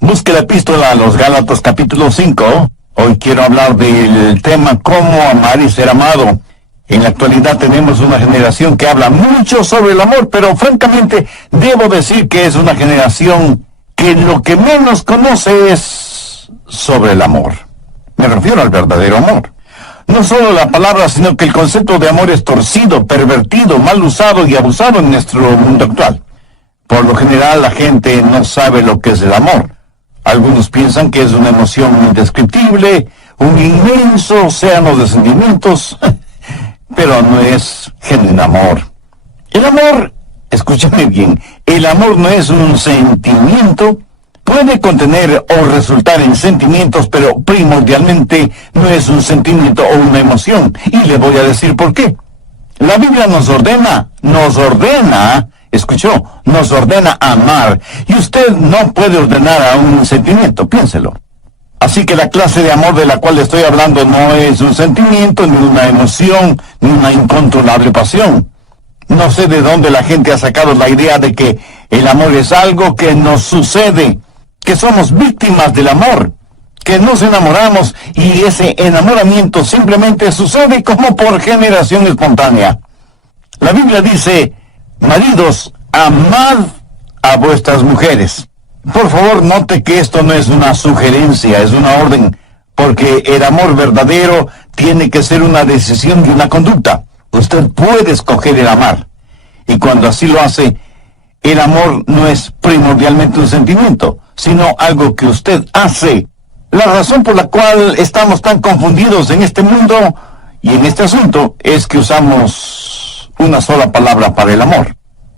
Busque la epístola a los Gálatas capítulo 5. Hoy quiero hablar del tema cómo amar y ser amado. En la actualidad tenemos una generación que habla mucho sobre el amor, pero francamente debo decir que es una generación que lo que menos conoce es sobre el amor. Me refiero al verdadero amor. No solo la palabra, sino que el concepto de amor es torcido, pervertido, mal usado y abusado en nuestro mundo actual. Por lo general la gente no sabe lo que es el amor. Algunos piensan que es una emoción indescriptible, un inmenso océano de sentimientos, pero no es genuino amor. El amor, escúchame bien, el amor no es un sentimiento. Puede contener o resultar en sentimientos, pero primordialmente no es un sentimiento o una emoción. Y le voy a decir por qué. La Biblia nos ordena, escuchó, nos ordena amar. Y usted no puede ordenar a un sentimiento, piénselo. Así que la clase de amor de la cual estoy hablando no es un sentimiento, ni una emoción, ni una incontrolable pasión. No sé de dónde la gente ha sacado la idea de que el amor es algo que nos sucede, que somos víctimas del amor, que nos enamoramos y ese enamoramiento simplemente sucede como por generación espontánea. La Biblia dice, maridos, amad a vuestras mujeres. Por favor, note que esto no es una sugerencia, es una orden, porque el amor verdadero tiene que ser una decisión y una conducta. Usted puede escoger el amar, y cuando así lo hace, el amor no es primordialmente un sentimiento, sino algo que usted hace. La razón por la cual estamos tan confundidos en este mundo y en este asunto es que usamos una sola palabra para el amor.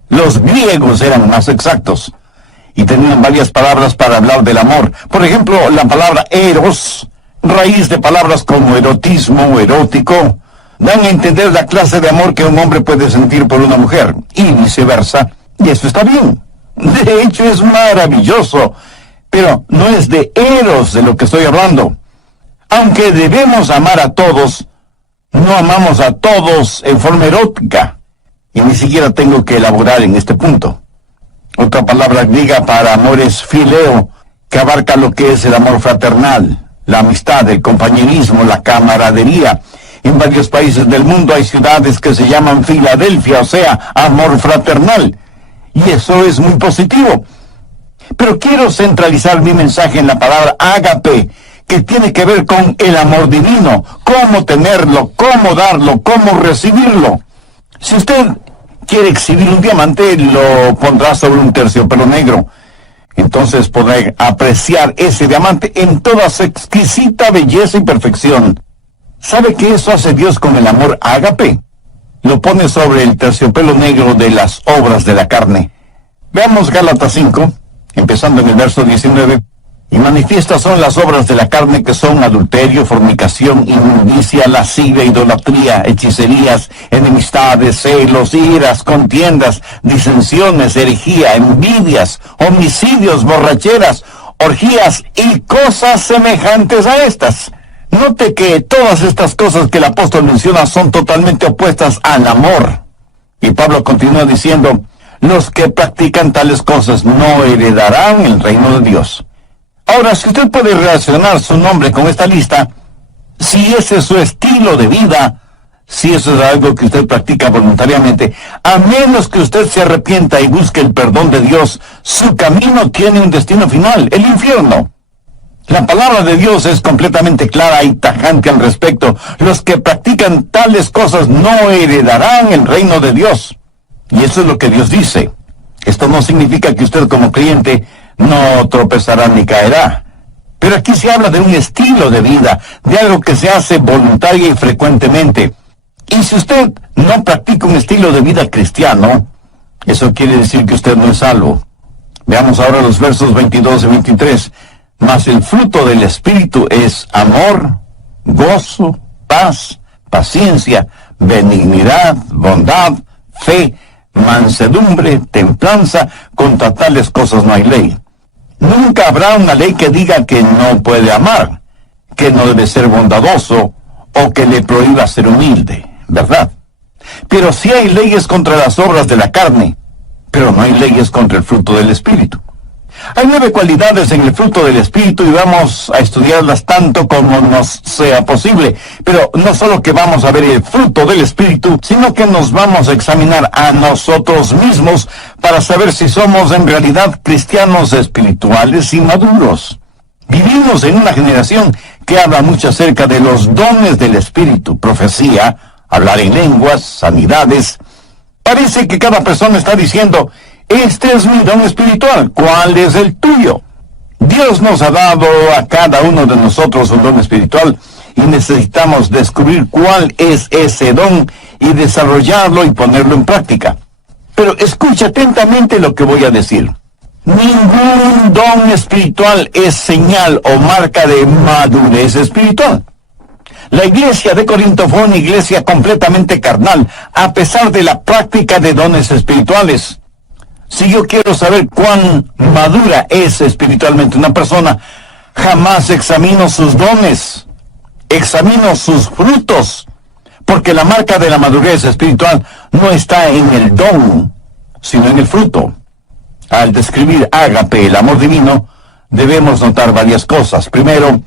Los griegos eran más exactos y tenían varias palabras para hablar del amor. Por ejemplo, la palabra eros, raíz de palabras como erotismo o erótico, dan a entender la clase de amor que un hombre puede sentir por una mujer, y viceversa, y eso está bien. De hecho, es maravilloso, pero no es de eros de lo que estoy hablando. Aunque debemos amar a todos, no amamos a todos en forma erótica, y ni siquiera tengo que elaborar en este punto. Otra palabra griega para amor es fileo, que abarca lo que es el amor fraternal, la amistad, el compañerismo, la camaradería. En varios países del mundo hay ciudades que se llaman Filadelfia, o sea, amor fraternal. Y eso es muy positivo. Pero quiero centralizar mi mensaje en la palabra ágape, que tiene que ver con el amor divino, cómo tenerlo, cómo darlo, cómo recibirlo. Si usted quiere exhibir un diamante, lo pondrá sobre un terciopelo negro. Entonces podrá apreciar ese diamante en toda su exquisita belleza y perfección. ¿Sabe qué eso hace Dios con el amor ágape? Lo pone sobre el terciopelo negro de las obras de la carne. Veamos Gálatas 5, empezando en el verso 19. Y manifiestas son las obras de la carne, que son adulterio, fornicación, inmundicia, lascivia, idolatría, hechicerías, enemistades, celos, iras, contiendas, disensiones, herejía, envidias, homicidios, borracheras, orgías y cosas semejantes a estas. Note que todas estas cosas que el apóstol menciona son totalmente opuestas al amor. Y Pablo continúa diciendo, los que practican tales cosas no heredarán el reino de Dios. Ahora, si usted puede relacionar su nombre con esta lista, si ese es su estilo de vida, si eso es algo que usted practica voluntariamente, a menos que usted se arrepienta y busque el perdón de Dios, su camino tiene un destino final, el infierno. La palabra de Dios es completamente clara y tajante al respecto. Los que practican tales cosas no heredarán el reino de Dios. Y eso es lo que Dios dice. Esto no significa que usted como creyente no tropezará ni caerá. Pero aquí se habla de un estilo de vida, de algo que se hace voluntaria y frecuentemente. Y si usted no practica un estilo de vida cristiano, eso quiere decir que usted no es salvo. Veamos ahora los versos 22 y 23. Mas el fruto del Espíritu es amor, gozo, paz, paciencia, benignidad, bondad, fe, mansedumbre, templanza. Contra tales cosas no hay ley. Nunca habrá una ley que diga que no puede amar, que no debe ser bondadoso o que le prohíba ser humilde, ¿verdad? Pero sí hay leyes contra las obras de la carne, pero no hay leyes contra el fruto del Espíritu. Hay 9 cualidades en el fruto del Espíritu y vamos a estudiarlas tanto como nos sea posible. Pero no solo que vamos a ver el fruto del Espíritu, sino que nos vamos a examinar a nosotros mismos para saber si somos en realidad cristianos espirituales y maduros. Vivimos en una generación que habla mucho acerca de los dones del Espíritu, profecía, hablar en lenguas, sanidades. Parece que cada persona está diciendo: este es mi don espiritual, ¿cuál es el tuyo? Dios nos ha dado a cada uno de nosotros un don espiritual y necesitamos descubrir cuál es ese don y desarrollarlo y ponerlo en práctica. Pero escucha atentamente lo que voy a decir. Ningún don espiritual es señal o marca de madurez espiritual. La iglesia de Corinto fue una iglesia completamente carnal, a pesar de la práctica de dones espirituales. Si yo quiero saber cuán madura es espiritualmente una persona, jamás examino sus dones, examino sus frutos, porque la marca de la madurez espiritual no está en el don, sino en el fruto. Al describir ágape, el amor divino, debemos notar varias cosas. Primero,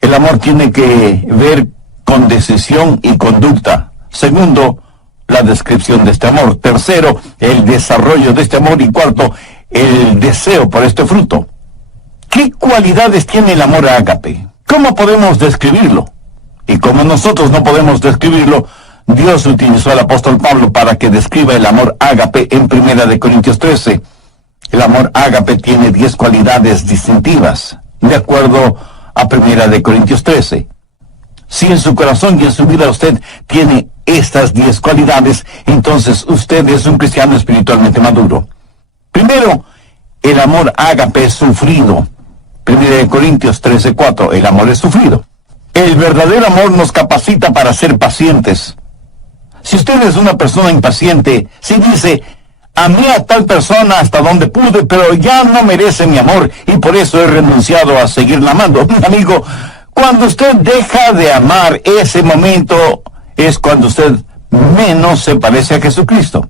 el amor tiene que ver con decisión y conducta. Segundo, la descripción de este amor. Tercero, el desarrollo de este amor. Y cuarto, el deseo por este fruto. ¿Qué cualidades tiene el amor ágape? ¿Cómo podemos describirlo? Y como nosotros no podemos describirlo, Dios utilizó al apóstol Pablo para que describa el amor ágape en 1 Corintios 13. El amor ágape tiene 10 cualidades distintivas, de acuerdo a 1 Corintios 13. Si en su corazón y en su vida usted tiene estas 10 cualidades, entonces usted es un cristiano espiritualmente maduro. Primero, el amor ágape es sufrido. 1 Corintios 13:4, el amor es sufrido. El verdadero amor nos capacita para ser pacientes. Si usted es una persona impaciente, si dice: amé a tal persona hasta donde pude, pero ya no merece mi amor y por eso he renunciado a seguirla amando. Amigo, cuando usted deja de amar, ese momento es cuando usted menos se parece a Jesucristo.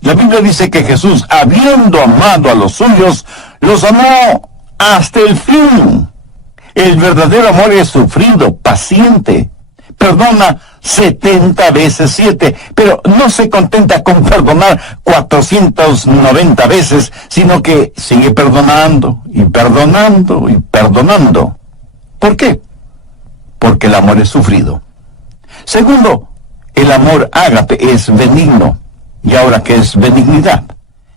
La Biblia dice que Jesús, habiendo amado a los suyos, los amó hasta el fin. El verdadero amor es sufrido, paciente. Perdona 70 veces 7, pero no se contenta con perdonar 490 veces, sino que sigue perdonando y perdonando y perdonando. ¿Por qué? Porque el amor es sufrido. Segundo, el amor ágape es benigno. ¿Y ahora qué es benignidad?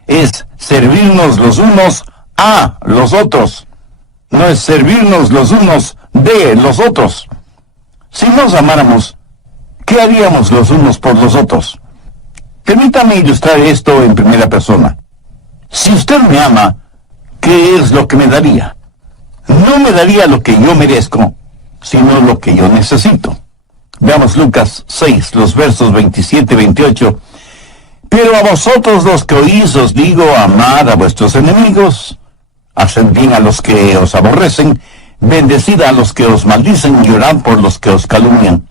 Es servirnos los unos a los otros. No es servirnos los unos de los otros. Si nos amáramos, ¿qué haríamos los unos por los otros? Permítame ilustrar esto en primera persona. Si usted me ama, ¿qué es lo que me daría? No me daría lo que yo merezco, sino lo que yo necesito. Veamos Lucas 6, los versos 27 y 28. Pero a vosotros los que oís os digo, amad a vuestros enemigos, haced bien a los que os aborrecen, bendecid a los que os maldicen y orad por los que os calumnian.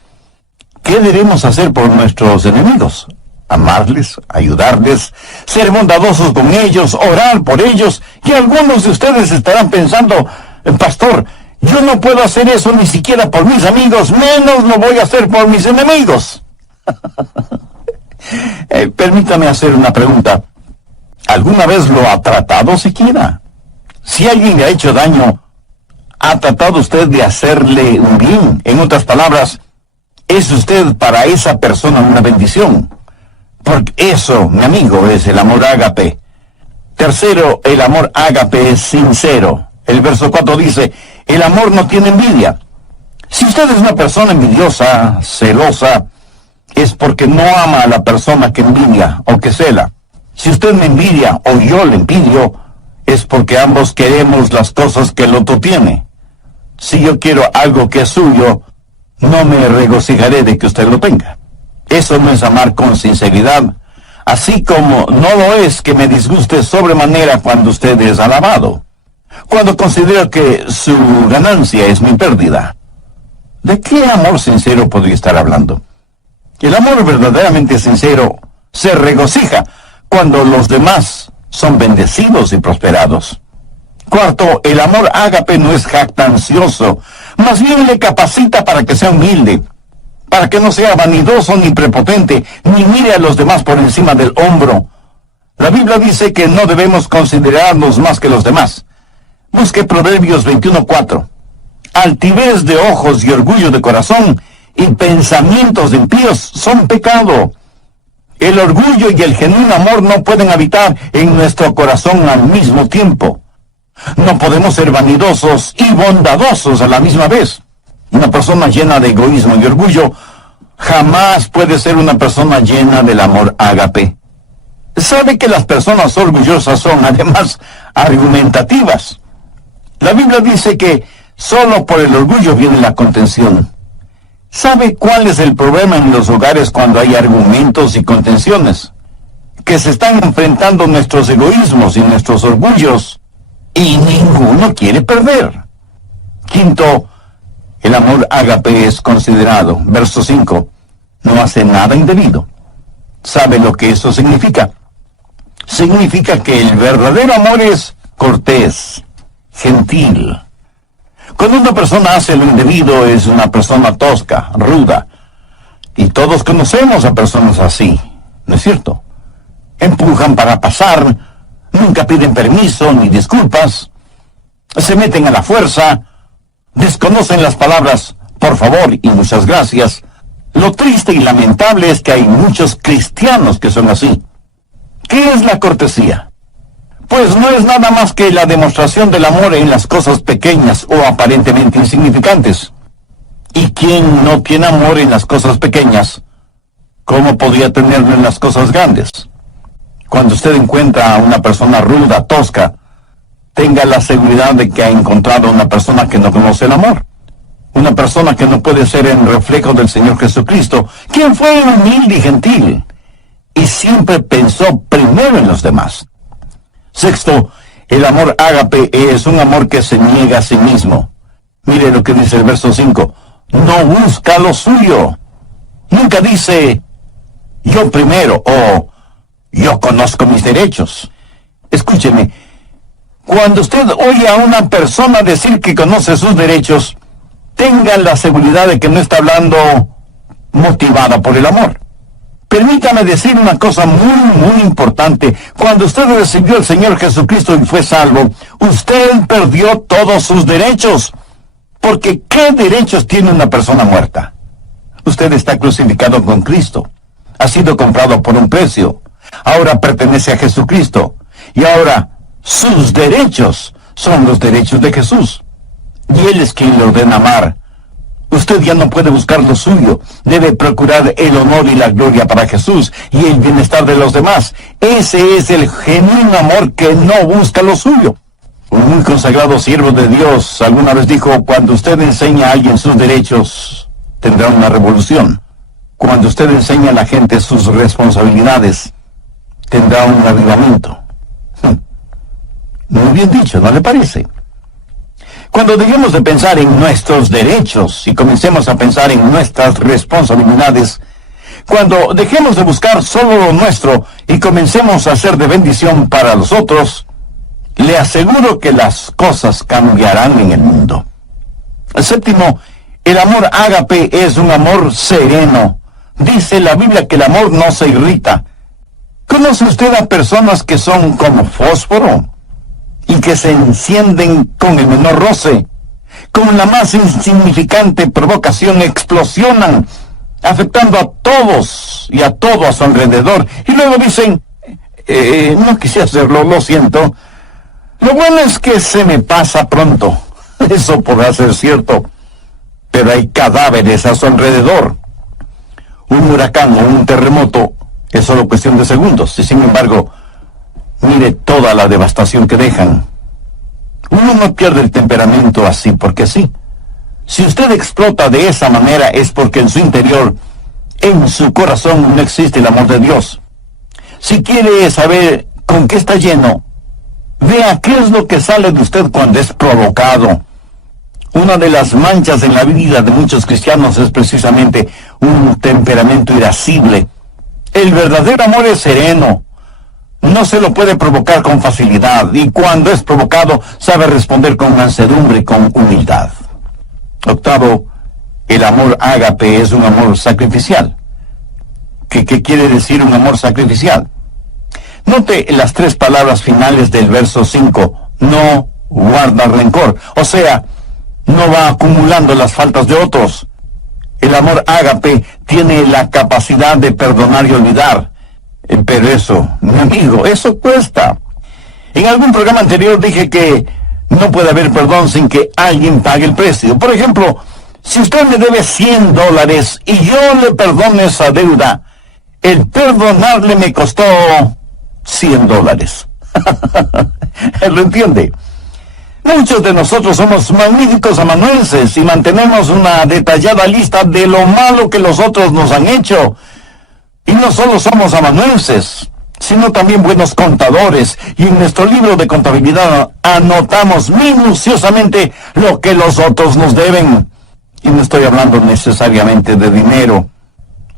¿Qué debemos hacer por nuestros enemigos? Amarles, ayudarles, ser bondadosos con ellos, orar por ellos. Y algunos de ustedes estarán pensando: pastor, yo no puedo hacer eso ni siquiera por mis amigos, menos lo voy a hacer por mis enemigos. Permítame hacer una pregunta. ¿Alguna vez lo ha tratado siquiera? Si alguien le ha hecho daño, ¿ha tratado usted de hacerle un bien? En otras palabras, ¿es usted para esa persona una bendición? Porque eso, mi amigo, es el amor ágape. Tercero, el amor ágape es sincero. El verso 4 dice: el amor no tiene envidia. Si usted es una persona envidiosa, celosa, es porque no ama a la persona que envidia o que cela. Si usted me envidia o yo le envidio, es porque ambos queremos las cosas que el otro tiene. Si yo quiero algo que es suyo, no me regocijaré de que usted lo tenga. Eso no es amar con sinceridad, así como no lo es que me disguste sobremanera cuando usted es alabado, cuando considero que su ganancia es mi pérdida. ¿De qué amor sincero podría estar hablando? El amor verdaderamente sincero se regocija cuando los demás son bendecidos y prosperados. Cuarto, el amor ágape no es jactancioso, más bien le capacita para que sea humilde, para que no sea vanidoso ni prepotente, ni mire a los demás por encima del hombro. La Biblia dice que no debemos considerarnos más que los demás. Busque Proverbios 21:4. Altivez de ojos y orgullo de corazón y pensamientos impíos son pecado. El orgullo y el genuino amor no pueden habitar en nuestro corazón al mismo tiempo. No podemos ser vanidosos y bondadosos a la misma vez. Una persona llena de egoísmo y orgullo jamás puede ser una persona llena del amor ágape. Sabe que las personas orgullosas son además argumentativas. La Biblia dice que solo por el orgullo viene la contención. ¿Sabe cuál es el problema en los hogares cuando hay argumentos y contenciones? Que se están enfrentando nuestros egoísmos y nuestros orgullos, y ninguno quiere perder. Quinto, el amor ágape es considerado. Verso 5. No hace nada indebido. ¿Sabe lo que eso significa? Significa que el verdadero amor es cortés, gentil. Cuando una persona hace lo indebido es una persona tosca, ruda. Y todos conocemos a personas así, ¿no es cierto? Empujan para pasar, nunca piden permiso ni disculpas, se meten a la fuerza, desconocen las palabras por favor y muchas gracias. Lo triste y lamentable es que hay muchos cristianos que son así. ¿Qué es la cortesía? Pues no es nada más que la demostración del amor en las cosas pequeñas o aparentemente insignificantes. ¿Y quién no tiene amor en las cosas pequeñas? ¿Cómo podría tenerlo en las cosas grandes? Cuando usted encuentra a una persona ruda, tosca, tenga la seguridad de que ha encontrado a una persona que no conoce el amor. Una persona que no puede ser el reflejo del Señor Jesucristo, quien fue humilde y gentil, y siempre pensó primero en los demás. Sexto, el amor ágape es un amor que se niega a sí mismo. Mire lo que dice el verso 5. No busca lo suyo. Nunca dice, yo primero, o yo conozco mis derechos. Escúcheme, cuando usted oye a una persona decir que conoce sus derechos, tenga la seguridad de que no está hablando motivada por el amor. Permítame decir una cosa muy importante. Cuando usted recibió al Señor Jesucristo y fue salvo, usted perdió todos sus derechos. Porque ¿qué derechos tiene una persona muerta? Usted está crucificado con Cristo. Ha sido comprado por un precio. Ahora pertenece a Jesucristo. Y ahora sus derechos son los derechos de Jesús. Y Él es quien le ordena amar. Usted ya no puede buscar lo suyo. Debe procurar el honor y la gloria para Jesús y el bienestar de los demás. Ese es el genuino amor que no busca lo suyo. Un muy consagrado siervo de Dios alguna vez dijo, cuando usted enseña a alguien sus derechos, tendrá una revolución. Cuando usted enseña a la gente sus responsabilidades, tendrá un avivamiento. Muy bien dicho, ¿no le parece? Cuando dejemos de pensar en nuestros derechos y comencemos a pensar en nuestras responsabilidades, cuando dejemos de buscar solo lo nuestro y comencemos a hacer de bendición para los otros, le aseguro que las cosas cambiarán en el mundo. Séptimo, el amor ágape es un amor sereno. Dice la Biblia que el amor no se irrita. ¿Conoce usted a personas que son como fósforo y que se encienden con el menor roce? Con la más insignificante provocación explosionan, afectando a todos y a todo a su alrededor. Y luego dicen, no quise hacerlo, lo siento. Lo bueno es que se me pasa pronto. Eso podrá ser cierto, pero hay cadáveres a su alrededor. Un huracán o un terremoto es solo cuestión de segundos, y sin embargo, mire toda la devastación que dejan. Uno no pierde el temperamento así porque sí. Si usted explota de esa manera es porque en su interior, en su corazón, no existe el amor de Dios. Si quiere saber con qué está lleno, vea qué es lo que sale de usted cuando es provocado. Una de las manchas en la vida de muchos cristianos es precisamente un temperamento irascible. El verdadero amor es sereno. No se lo puede provocar con facilidad, y cuando es provocado, sabe responder con mansedumbre y con humildad. Octavo, el amor ágape es un amor sacrificial. ¿Qué quiere decir un amor sacrificial? Note las tres palabras finales del verso 5. No guarda rencor. O sea, no va acumulando las faltas de otros. El amor ágape tiene la capacidad de perdonar y olvidar. Pero eso, mi amigo, eso cuesta. En algún programa anterior dije que no puede haber perdón sin que alguien pague el precio. Por ejemplo, si usted me debe $100 y yo le perdono esa deuda, el perdonarle me costó $100. ¿Lo entiende? Muchos de nosotros somos magníficos amanuenses y mantenemos una detallada lista de lo malo que los otros nos han hecho. Y no solo somos amanuenses, sino también buenos contadores, y en nuestro libro de contabilidad anotamos minuciosamente lo que los otros nos deben. Y no estoy hablando necesariamente de dinero.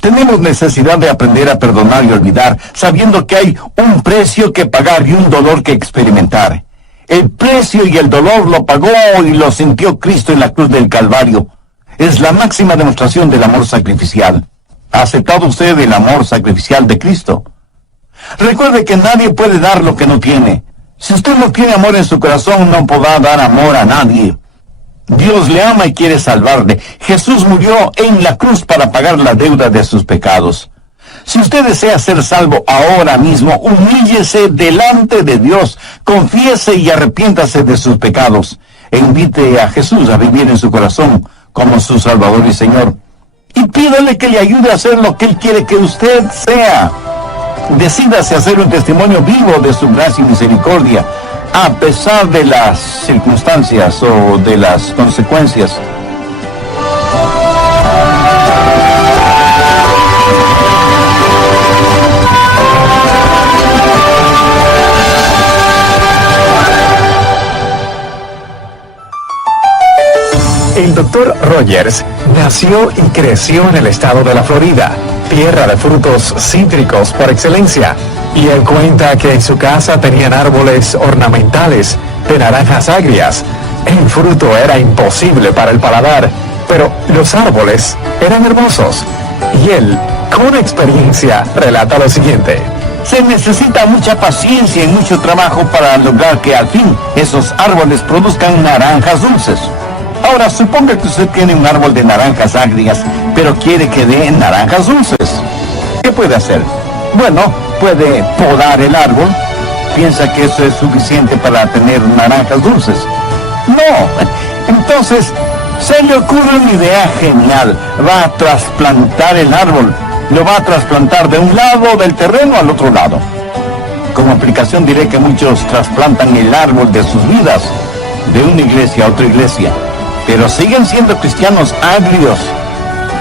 Tenemos necesidad de aprender a perdonar y olvidar, sabiendo que hay un precio que pagar y un dolor que experimentar. El precio y el dolor lo pagó y lo sintió Cristo en la cruz del Calvario. Es la máxima demostración del amor sacrificial. ¿Ha aceptado usted el amor sacrificial de Cristo? Recuerde que nadie puede dar lo que no tiene. Si usted no tiene amor en su corazón, no podrá dar amor a nadie. Dios le ama y quiere salvarle. Jesús murió en la cruz para pagar la deuda de sus pecados. Si usted desea ser salvo ahora mismo, humíllese delante de Dios, confiese y arrepiéntase de sus pecados, e invite a Jesús a vivir en su corazón como su Salvador y Señor. Y pídale que le ayude a hacer lo que Él quiere que usted sea. Decídase a hacer un testimonio vivo de su gracia y misericordia, a pesar de las circunstancias o de las consecuencias. El Dr. Rogers nació y creció en el estado de la Florida, tierra de frutos cítricos por excelencia, y él cuenta que en su casa tenían árboles ornamentales de naranjas agrias. El fruto era imposible para el paladar, pero los árboles eran hermosos. Y él, con experiencia, relata lo siguiente. Se necesita mucha paciencia y mucho trabajo para lograr que al fin esos árboles produzcan naranjas dulces. Ahora, suponga que usted tiene un árbol de naranjas agrias, pero quiere que dé naranjas dulces. ¿Qué puede hacer? Bueno, puede podar el árbol. ¿Piensa que eso es suficiente para tener naranjas dulces? No. Entonces, se le ocurre una idea genial. Va a trasplantar el árbol. Lo va a trasplantar de un lado del terreno al otro lado. Como aplicación diré que muchos trasplantan el árbol de sus vidas de una iglesia a otra iglesia, pero siguen siendo cristianos agrios.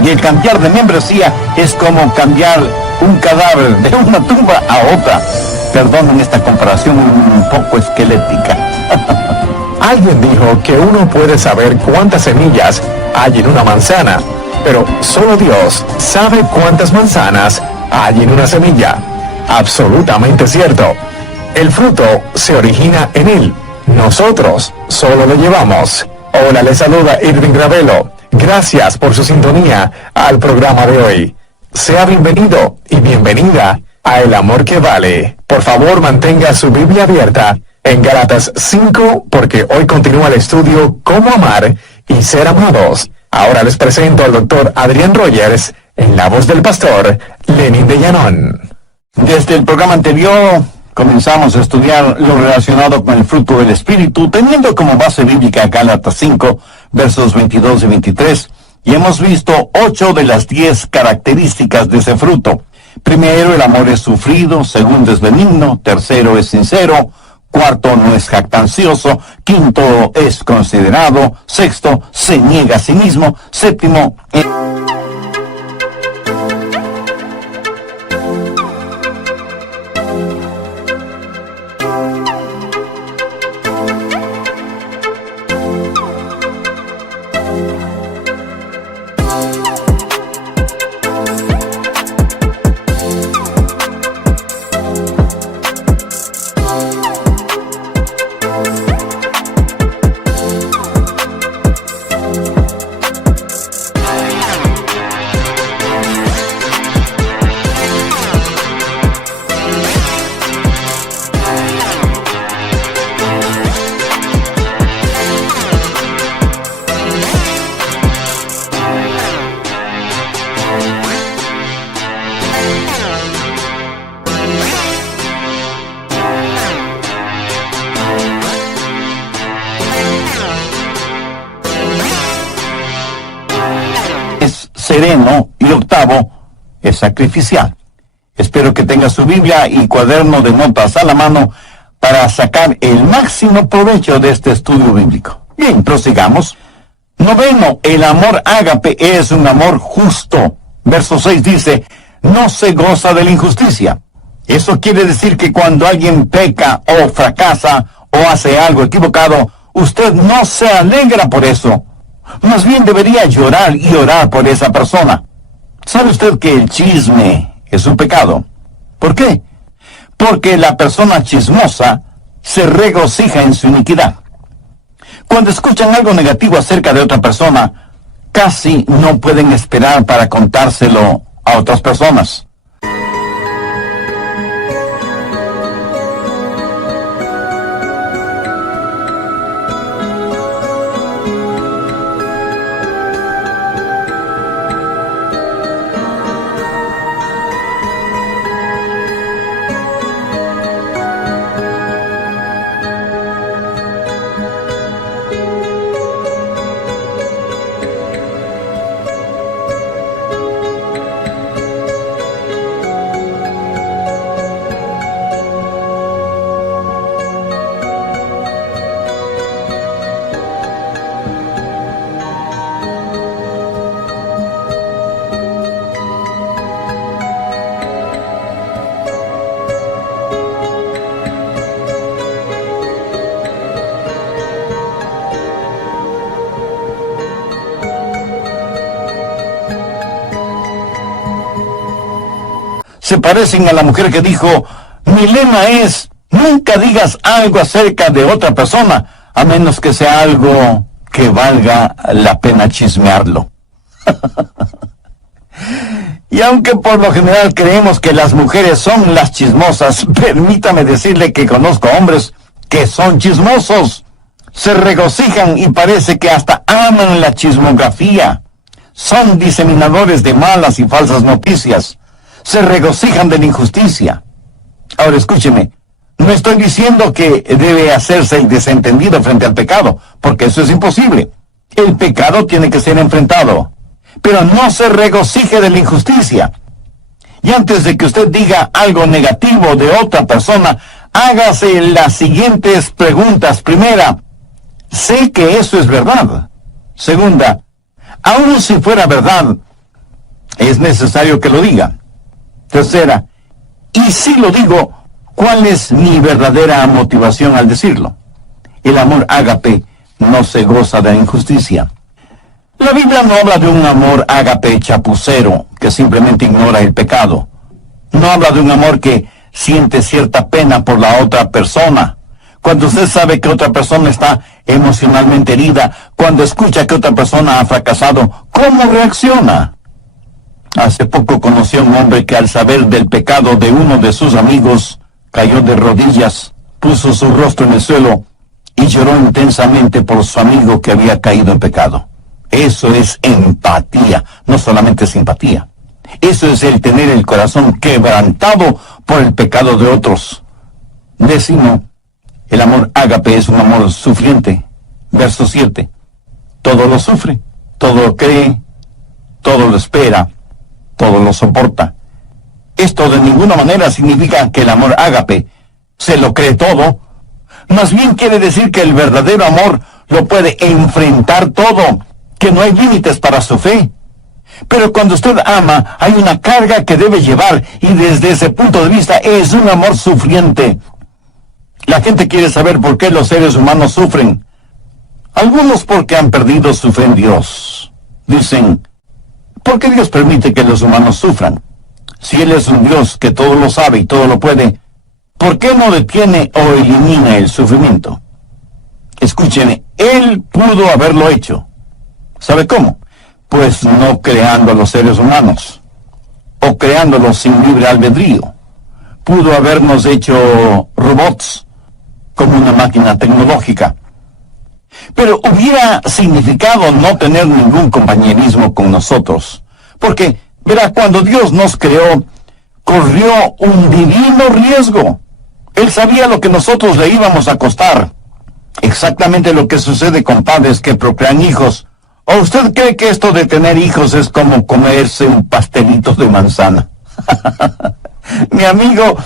Y el cambiar de membresía es como cambiar un cadáver de una tumba a otra. Perdonen esta comparación un poco esquelética. Alguien dijo que uno puede saber cuántas semillas hay en una manzana, pero solo Dios sabe cuántas manzanas hay en una semilla. Absolutamente cierto. El fruto se origina en Él. Nosotros solo lo llevamos. Hola, les saluda Irving Ravelo. Gracias por su sintonía al programa de hoy. Sea bienvenido y bienvenida a El Amor que Vale. Por favor, mantenga su Biblia abierta en Gálatas 5, porque hoy continúa el estudio Cómo amar y ser amados. Ahora les presento al Dr. Adrián Rogers en la voz del pastor Lenin de Llanón. Desde el programa anterior comenzamos a estudiar lo relacionado con el fruto del Espíritu, teniendo como base bíblica Gálatas 5, versos 22 y 23, y hemos visto 8 de las 10 características de ese fruto. Primero, el amor es sufrido. Segundo, es benigno. Tercero, es sincero. Cuarto, no es jactancioso. Quinto, es considerado. Sexto, se niega a sí mismo. Séptimo, sereno y octavo, es sacrificial. Espero que tenga su Biblia y cuaderno de notas a la mano para sacar el máximo provecho de este estudio bíblico. Bien, prosigamos. Noveno, el amor ágape es un amor justo. Verso 6 dice, no se goza de la injusticia. Eso quiere decir que cuando alguien peca o fracasa o hace algo equivocado, usted no se alegra por eso. Más bien debería llorar y orar por esa persona. ¿Sabe usted que el chisme es un pecado? ¿Por qué? Porque la persona chismosa se regocija en su iniquidad. Cuando escuchan algo negativo acerca de otra persona, casi no pueden esperar para contárselo a otras personas. Se parecen a la mujer que dijo, mi lema es, nunca digas algo acerca de otra persona, a menos que sea algo que valga la pena chismearlo. Y aunque por lo general creemos que las mujeres son las chismosas, permítame decirle que conozco hombres que son chismosos. Se regocijan y parece que hasta aman la chismografía. Son diseminadores de malas y falsas noticias. Se regocijan de la injusticia. Ahora escúcheme, no estoy diciendo que debe hacerse el desentendido frente al pecado, porque eso es imposible. El pecado tiene que ser enfrentado, pero no se regocije de la injusticia. Y antes de que usted diga algo negativo de otra persona, hágase las siguientes preguntas. Primera, sé que eso es verdad. Segunda, aun si fuera verdad, es necesario que lo diga. Tercera, y si lo digo, ¿cuál es mi verdadera motivación al decirlo? El amor ágape no se goza de la injusticia. La Biblia no habla de un amor ágape chapucero que simplemente ignora el pecado. No habla de un amor que siente cierta pena por la otra persona. Cuando usted sabe que otra persona está emocionalmente herida, cuando escucha que otra persona ha fracasado, ¿cómo reacciona? Hace poco conocí a un hombre que al saber del pecado de uno de sus amigos, cayó de rodillas, puso su rostro en el suelo y lloró intensamente por su amigo que había caído en pecado. Eso es empatía, no solamente simpatía. Eso es el tener el corazón quebrantado por el pecado de otros. Décimo, el amor ágape es un amor sufriente. Verso 7. Todo lo sufre, todo lo cree, todo lo espera, todo lo soporta. Esto de ninguna manera significa que el amor ágape se lo cree todo. Más bien quiere decir que el verdadero amor lo puede enfrentar todo, que no hay límites para su fe. Pero cuando usted ama, hay una carga que debe llevar, y desde ese punto de vista es un amor sufriente. La gente quiere saber por qué los seres humanos sufren. Algunos porque han perdido su fe en Dios. Dicen, ¿por qué Dios permite que los humanos sufran? Si Él es un Dios que todo lo sabe y todo lo puede, ¿por qué no detiene o elimina el sufrimiento? Escúcheme, Él pudo haberlo hecho. ¿Sabe cómo? Pues no creando a los seres humanos, o creándolos sin libre albedrío. Pudo habernos hecho robots, como una máquina tecnológica. Pero hubiera significado no tener ningún compañerismo con nosotros. Porque, verá, cuando Dios nos creó, corrió un divino riesgo. Él sabía lo que nosotros le íbamos a costar. Exactamente lo que sucede con padres que procrean hijos ¿O usted cree que esto de tener hijos es como comerse un pastelito de manzana? Mi amigo,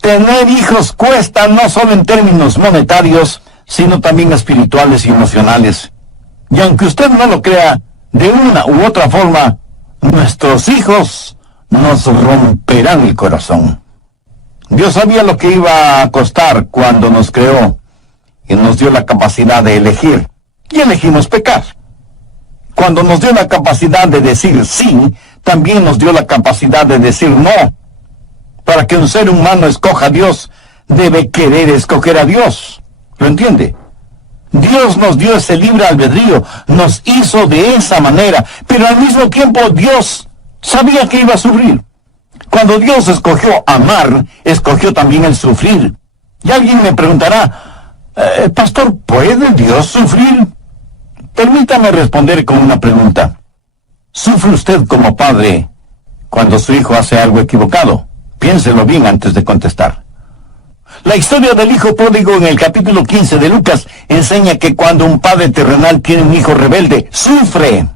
tener hijos cuesta no solo en términos monetarios, sino también espirituales y emocionales. Y aunque usted no lo crea, de una u otra forma, nuestros hijos nos romperán el corazón. Dios sabía lo que iba a costar cuando nos creó y nos dio la capacidad de elegir. Y elegimos pecar. Cuando nos dio la capacidad de decir sí, también nos dio la capacidad de decir no. Para que un ser humano escoja a Dios, debe querer escoger a Dios. ¿Lo entiende? Dios nos dio ese libre albedrío, nos hizo de esa manera, pero al mismo tiempo Dios sabía que iba a sufrir. Cuando Dios escogió amar, escogió también el sufrir. Y alguien me preguntará, pastor, ¿puede Dios sufrir? Permítame responder con una pregunta. ¿Sufre usted como padre cuando su hijo hace algo equivocado? Piénselo bien antes de contestar. La historia del hijo pródigo en el capítulo 15 de Lucas enseña que cuando un padre terrenal tiene un hijo rebelde, sufre.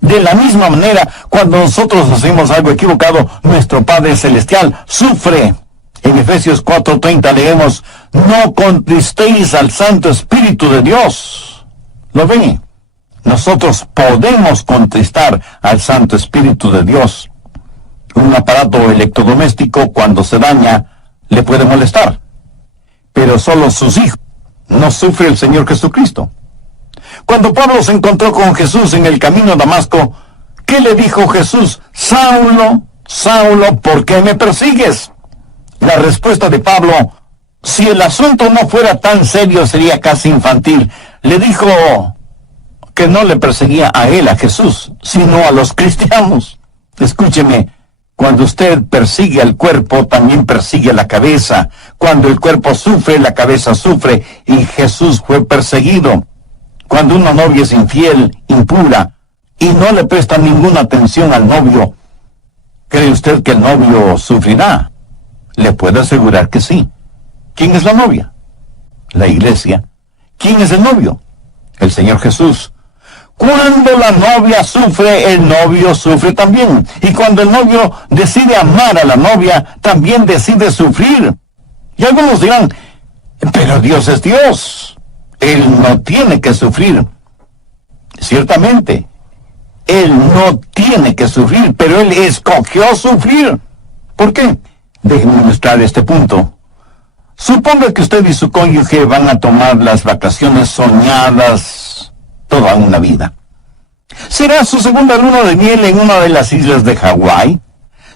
De la misma manera, cuando nosotros hacemos algo equivocado, nuestro Padre Celestial sufre. En Efesios 4:30 leemos, no contristéis al Santo Espíritu de Dios. ¿Lo ven? Nosotros podemos contristar al Santo Espíritu de Dios. Un aparato electrodoméstico, cuando se daña, le puede molestar. Pero solo sus hijos. No sufre el Señor Jesucristo. Cuando Pablo se encontró con Jesús en el camino a Damasco, ¿qué le dijo Jesús? Saulo, Saulo, ¿por qué me persigues? La respuesta de Pablo, si el asunto no fuera tan serio, sería casi infantil. Le dijo que no le perseguía a él, a Jesús, sino a los cristianos. Escúcheme, cuando usted persigue al cuerpo, también persigue a la cabeza. Cuando el cuerpo sufre, la cabeza sufre, y Jesús fue perseguido. Cuando una novia es infiel, impura, y no le presta ninguna atención al novio, ¿cree usted que el novio sufrirá? Le puedo asegurar que sí. ¿Quién es la novia? La iglesia. ¿Quién es el novio? El Señor Jesús. Cuando la novia sufre, el novio sufre también. Y cuando el novio decide amar a la novia, también decide sufrir. Y algunos dirán, pero Dios es Dios. Él no tiene que sufrir. Ciertamente, Él no tiene que sufrir, pero Él escogió sufrir. ¿Por qué? Déjenme ilustrar este punto. Suponga que usted y su cónyuge van a tomar las vacaciones soñadas toda una vida. ¿Será su segunda luna de miel en una de las islas de Hawái?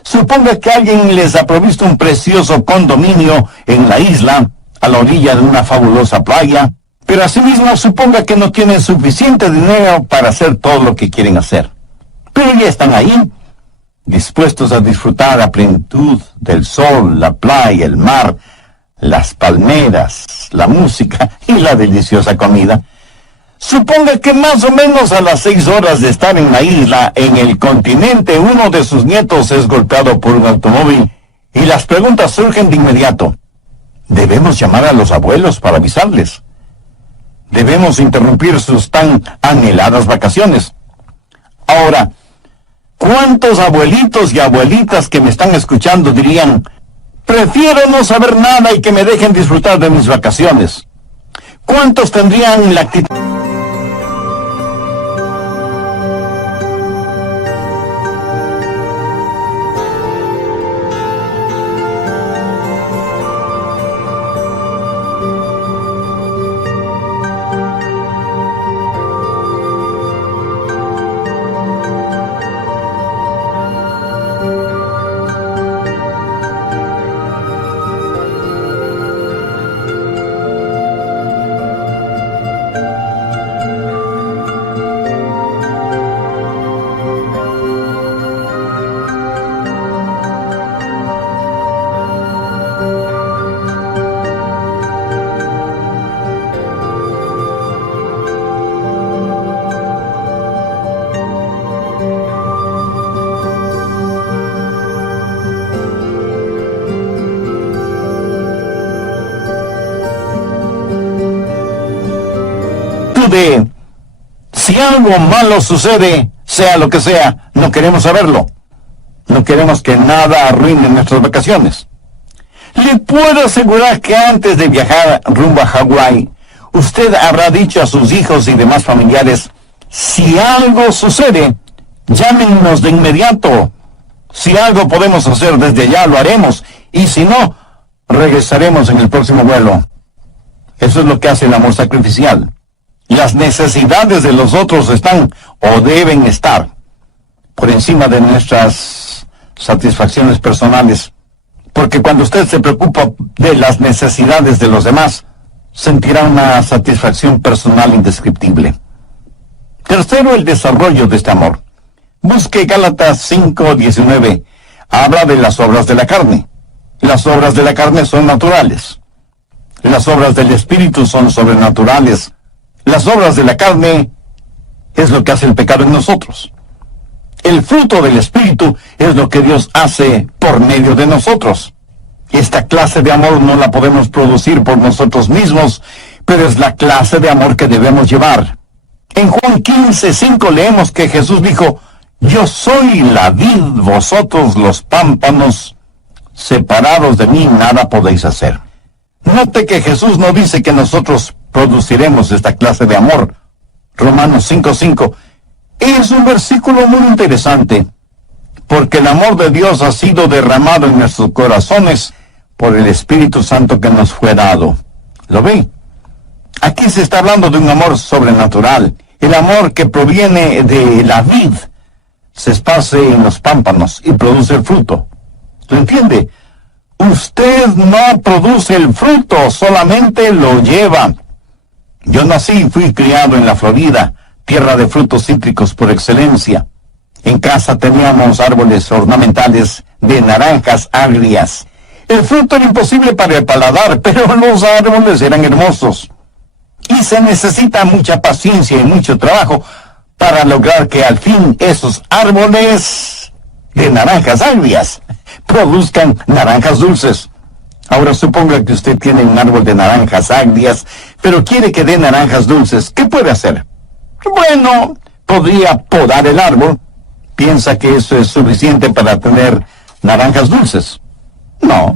Suponga que alguien les ha provisto un precioso condominio en la isla, a la orilla de una fabulosa playa, pero asimismo suponga que no tienen suficiente dinero para hacer todo lo que quieren hacer. Pero ya están ahí, dispuestos a disfrutar a plenitud del sol, la playa, el mar, las palmeras, la música y la deliciosa comida. Suponga que más o menos a las 6 horas de estar en la isla, en el continente, uno de sus nietos es golpeado por un automóvil y las preguntas surgen de inmediato. Debemos llamar a los abuelos para avisarles. Debemos interrumpir sus tan anheladas vacaciones. Ahora, ¿cuántos abuelitos y abuelitas que me están escuchando dirían, prefiero no saber nada y que me dejen disfrutar de mis vacaciones? ¿Cuántos tendrían la actitud? Si algo malo sucede, sea lo que sea, no queremos saberlo. No queremos que nada arruine nuestras vacaciones. Le puedo asegurar que antes de viajar rumbo a Hawái, usted habrá dicho a sus hijos y demás familiares, si algo sucede, llámenos de inmediato. Si algo podemos hacer desde allá, lo haremos. Y si no, regresaremos en el próximo vuelo. Eso es lo que hace el amor sacrificial. Las necesidades de los otros están o deben estar por encima de nuestras satisfacciones personales. Porque cuando usted se preocupa de las necesidades de los demás, sentirá una satisfacción personal indescriptible. Tercero, el desarrollo de este amor. Busque Gálatas 5:19. Habla de las obras de la carne. Las obras de la carne son naturales. Las obras del Espíritu son sobrenaturales. Las obras de la carne es lo que hace el pecado en nosotros. El fruto del Espíritu es lo que Dios hace por medio de nosotros. Esta clase de amor no la podemos producir por nosotros mismos, pero es la clase de amor que debemos llevar. En Juan 15:5 leemos que Jesús dijo, yo soy la vid, vosotros los pámpanos, separados de mí nada podéis hacer. Note que Jesús no dice que nosotros produciremos esta clase de amor. Romanos 5:5 es un versículo muy interesante, porque el amor de Dios ha sido derramado en nuestros corazones por el Espíritu Santo que nos fue dado. ¿Lo ve? Aquí se está hablando de un amor sobrenatural, el amor que proviene de la vid, se esparce en los pámpanos y produce el fruto. ¿Lo entiende? Usted no produce el fruto, solamente lo lleva. Yo nací y fui criado en la Florida, tierra de frutos cítricos por excelencia. En casa teníamos árboles ornamentales de naranjas agrias. El fruto era imposible para el paladar, pero los árboles eran hermosos. Y se necesita mucha paciencia y mucho trabajo para lograr que al fin esos árboles de naranjas agrias produzcan naranjas dulces. Ahora suponga que usted tiene un árbol de naranjas agrias, pero quiere que dé naranjas dulces. ¿Qué puede hacer? Bueno, podría podar el árbol. ¿Piensa que eso es suficiente para tener naranjas dulces? No.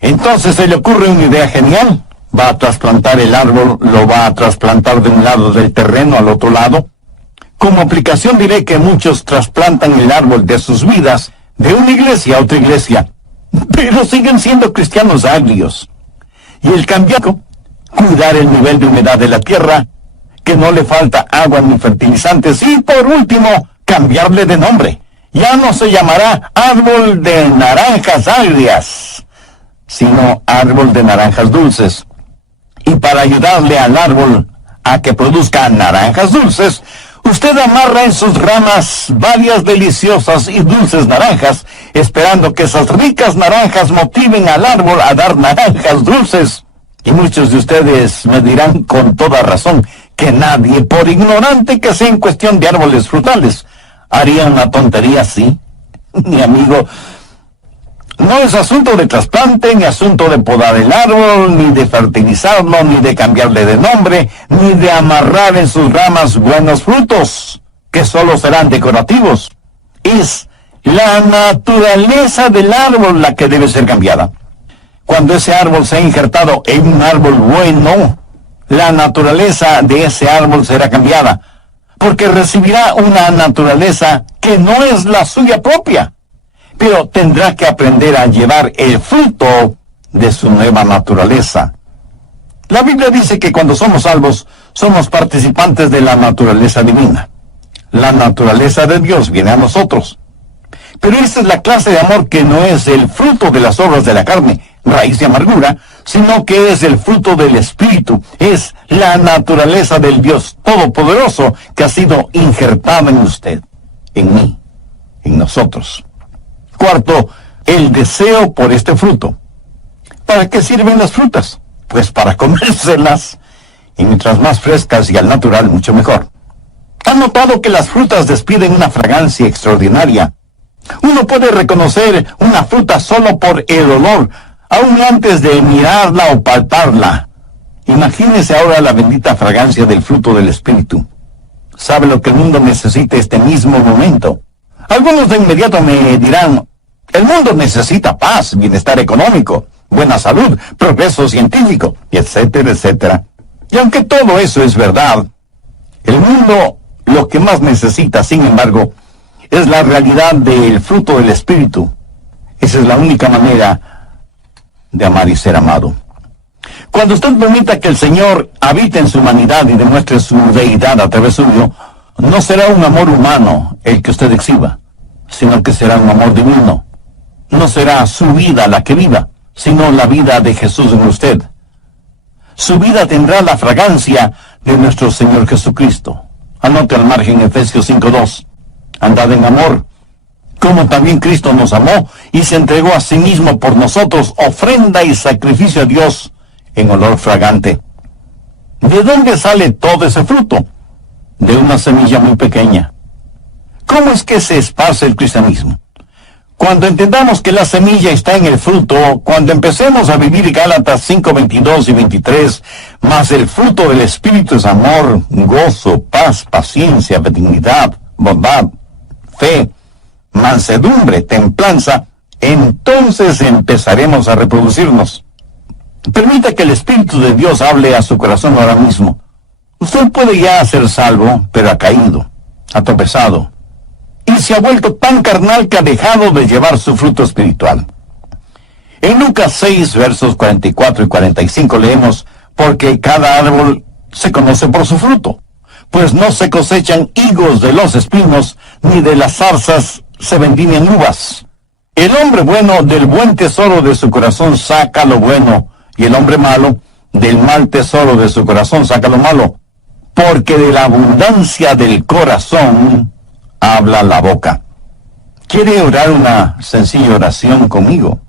Entonces se le ocurre una idea genial. Va a trasplantar el árbol, lo va a trasplantar de un lado del terreno al otro lado. Como aplicación diré que muchos trasplantan el árbol de sus vidas de una iglesia a otra iglesia, pero siguen siendo cristianos agrios. Y el cambiar, cuidar el nivel de humedad de la tierra, que no le falta agua ni fertilizantes, y por último, cambiarle de nombre. Ya no se llamará árbol de naranjas agrias, sino árbol de naranjas dulces. Y para ayudarle al árbol a que produzca naranjas dulces, usted amarra en sus ramas varias deliciosas y dulces naranjas, esperando que esas ricas naranjas motiven al árbol a dar naranjas dulces. Y muchos de ustedes me dirán con toda razón que nadie, por ignorante que sea en cuestión de árboles frutales, haría una tontería así. Mi amigo, no es asunto de trasplante, ni asunto de podar el árbol, ni de fertilizarlo, ni de cambiarle de nombre, ni de amarrar en sus ramas buenos frutos, que solo serán decorativos. Es la naturaleza del árbol la que debe ser cambiada. Cuando ese árbol sea injertado en un árbol bueno, la naturaleza de ese árbol será cambiada, porque recibirá una naturaleza que no es la suya propia. Pero tendrá que aprender a llevar el fruto de su nueva naturaleza. La Biblia dice que cuando somos salvos, somos participantes de la naturaleza divina. La naturaleza de Dios viene a nosotros. Pero esta es la clase de amor que no es el fruto de las obras de la carne, raíz de amargura, sino que es el fruto del Espíritu. Es la naturaleza del Dios Todopoderoso que ha sido injertada en usted, en mí, en nosotros. Cuarto, el deseo por este fruto. ¿Para qué sirven las frutas? Pues para comérselas, y mientras más frescas y al natural, mucho mejor. ¿Han notado que las frutas despiden una fragancia extraordinaria? Uno puede reconocer una fruta solo por el olor, aún antes de mirarla o palparla. Imagínese ahora la bendita fragancia del fruto del Espíritu. sabe lo que el mundo necesita este mismo momento. Algunos de inmediato me dirán, el mundo necesita paz, bienestar económico, buena salud, progreso científico, etcétera, etcétera. Y aunque todo eso es verdad, el mundo lo que más necesita, sin embargo, es la realidad del fruto del Espíritu. Esa es la única manera de amar y ser amado. Cuando usted permita que el Señor habite en su humanidad y demuestre su deidad a través suyo, no será un amor humano el que usted exhiba, sino que será un amor divino. No será su vida la que viva, sino la vida de Jesús en usted. Su vida tendrá la fragancia de nuestro Señor Jesucristo. Anote al margen Efesios 5:2. Andad en amor, como también Cristo nos amó y se entregó a sí mismo por nosotros, ofrenda y sacrificio a Dios en olor fragante. ¿De dónde sale todo ese fruto? De una semilla muy pequeña. ¿Cómo es que se esparce el cristianismo? Cuando entendamos que la semilla está en el fruto, cuando empecemos a vivir Gálatas 5:22 y 23, más el fruto del Espíritu es amor, gozo, paz, paciencia, benignidad, bondad, fe, mansedumbre, templanza, entonces empezaremos a reproducirnos. Permita que el Espíritu de Dios hable a su corazón ahora mismo. Usted puede ya ser salvo, pero ha caído, ha tropezado, y se ha vuelto tan carnal que ha dejado de llevar su fruto espiritual. En Lucas 6, versos 44 y 45 leemos, porque cada árbol se conoce por su fruto, pues no se cosechan higos de los espinos, ni de las zarzas se vendimian uvas. El hombre bueno del buen tesoro de su corazón saca lo bueno, y el hombre malo del mal tesoro de su corazón saca lo malo, porque de la abundancia del corazón habla la boca. ¿Quiere orar una sencilla oración conmigo?